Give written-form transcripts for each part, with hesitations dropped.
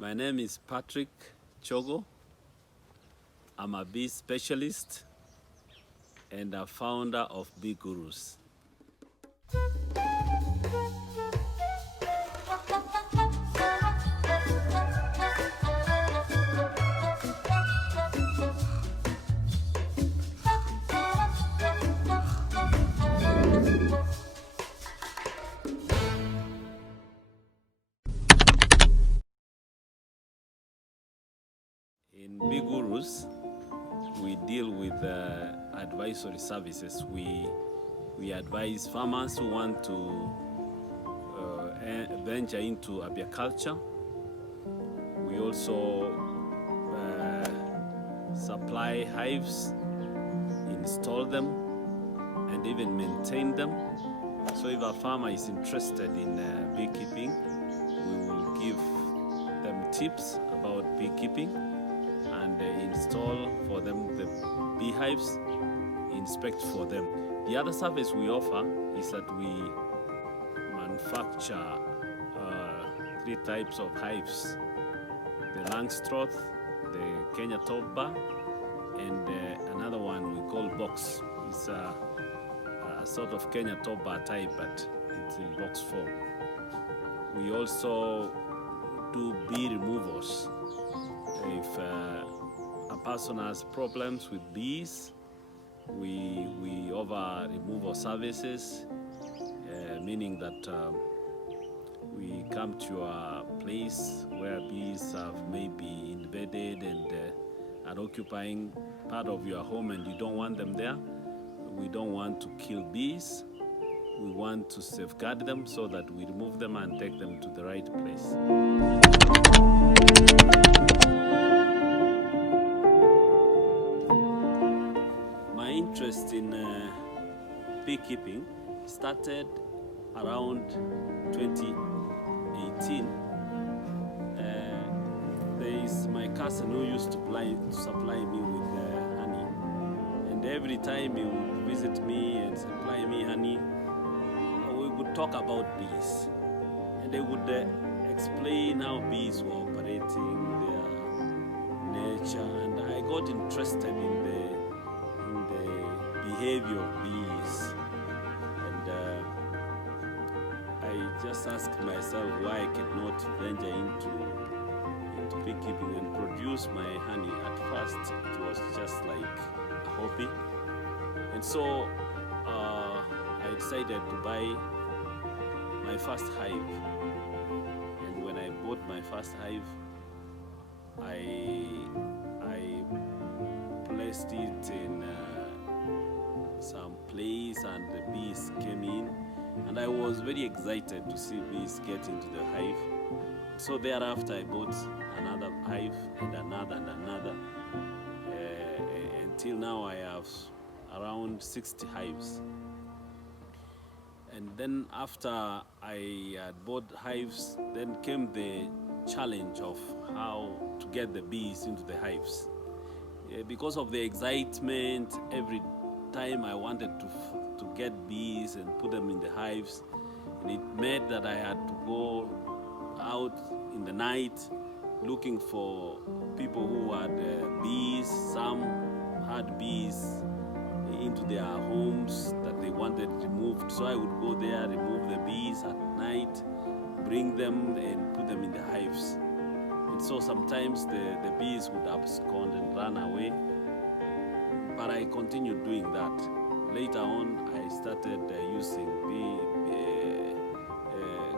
My name is Patrick Chogo. I'm a bee specialist and a founder of GURUS. In GURUS, we deal with advisory services. We advise farmers who want to venture into apiculture. We also supply hives, install them, and even maintain them. So if a farmer is interested in beekeeping, we will give them tips about beekeeping and install for them the beehives, inspect for them. The other service we offer is that we manufacture 3 types of hives: the Langstroth, the Kenya top bar, and another one we call box. It's a sort of Kenya top bar type, but it's in box form. We also do bee removals. If a person has problems with bees, we offer removal services, meaning that we come to a place where bees have maybe invaded and are occupying part of your home and you don't want them there. We don't want to kill bees. We want to safeguard them so that we remove them and take them to the right place. My interest in beekeeping started around 2018. There is my cousin who used to supply me with honey, and every time he would visit me and supply me honey, we would talk about bees, and they would explain how bees were operating, their nature, and I got interested in the behavior of bees, and I just asked myself why I could not venture into beekeeping and produce my honey. At first it was just like a hobby, and so I decided to buy my first hive. And when I bought my first hive, I placed it in some place, and the bees came in, and I was very excited to see bees get into the hive. So thereafter I bought another hive and another and another, until now I have around 60 hives. And then after I had bought hives, then came the challenge of how to get the bees into the hives. Because of the excitement, every time I wanted to get bees and put them in the hives, and it meant that I had to go out in the night looking for people who had bees. Some had bees into their homes that they wanted removed, so I would go there, remove the bees at night, bring them and put them in the hives. And so sometimes the bees would abscond and run away, but I continued doing that. Later on I started using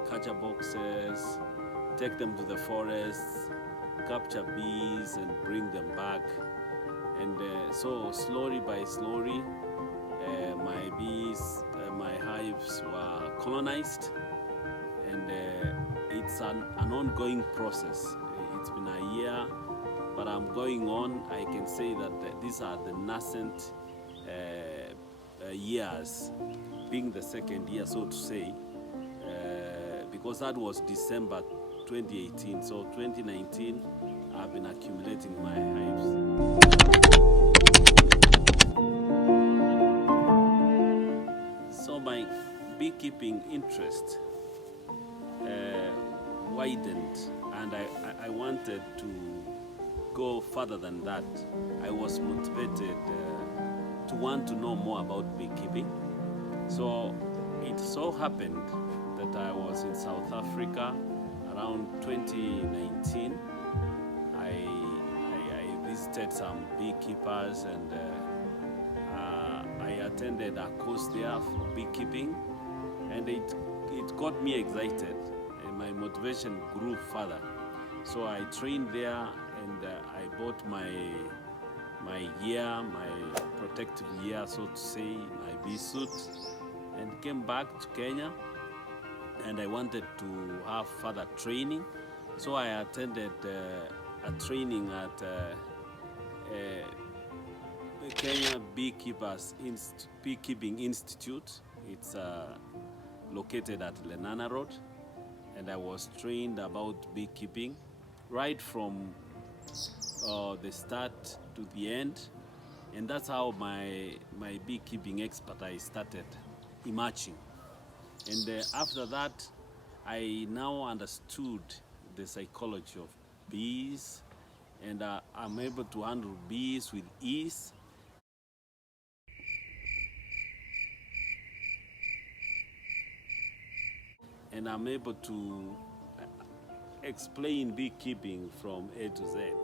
catcher boxes, take them to the forests, capture bees and bring them back. And so slowly by slowly, my bees, my hives were colonized, and it's an ongoing process. It's been a year, but I'm going on. I can say that these are the nascent years, being the second year, so to say, because that was December 2018. So 2019, I've been accumulating my hives. So my beekeeping interest, widened, and I wanted to go further than that. I was motivated to want to know more about beekeeping. So it so happened that I was in South Africa around 2019. I visited some beekeepers, and I attended a course there for beekeeping, and it got me excited, and my motivation grew further. So I trained there, and I bought my gear, my protective gear, so to say, my bee suit, and came back to Kenya, and I wanted to have further training. So I attended a training at the Kenya Beekeeping Institute. It's located at Lenana Road, and I was trained about beekeeping right from the start to the end, and that's how my beekeeping expertise started emerging. And after that, I now understood the psychology of bees, and I'm able to handle bees with ease. And I'm able to explain beekeeping from A to Z.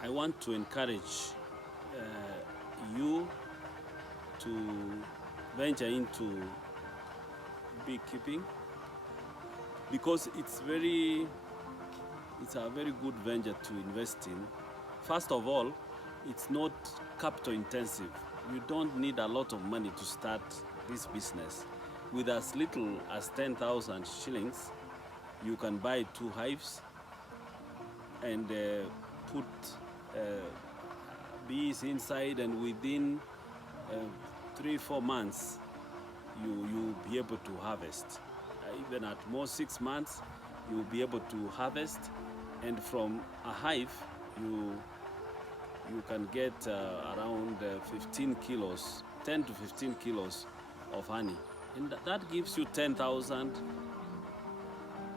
I want to encourage you to venture into beekeeping, because it's a very good venture to invest in. First of all, it's not capital intensive. You don't need a lot of money to start this business. With as little as 10,000 shillings, you can buy 2 hives and put bees inside, and within 3-4 months you'll be able to harvest. Even at most 6 months you'll be able to harvest, and from a hive you can get around 15 kilos, 10 to 15 kilos of honey, and that gives you 10,000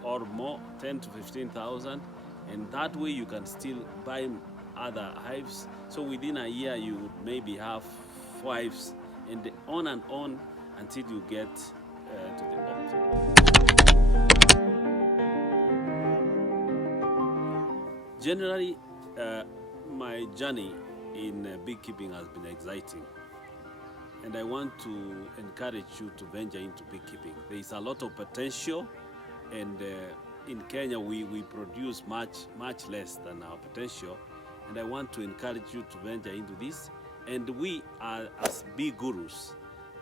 or more, 10 to 15,000, and that way you can still buy other hives. So within a year you would maybe have 4 hives, and on until you get to the bottom. Generally, my journey in beekeeping has been exciting, and I want to encourage you to venture into beekeeping. There is a lot of potential, and in Kenya we produce much less than our potential, and I want to encourage you to venture into this. And we are, as Bee Gurus,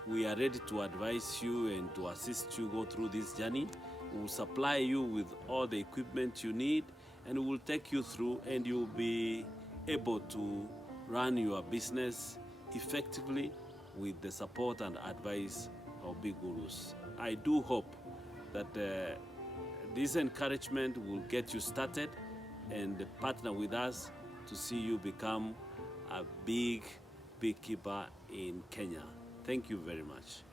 we are ready to advise you and to assist you go through this journey. We will supply you with all the equipment you need, and we will take you through, and you'll be able to run your business effectively with the support and advice of Bee Gurus. I do hope that this encouragement will get you started and partner with us to see you become a big beekeeper in Kenya. Thank you very much.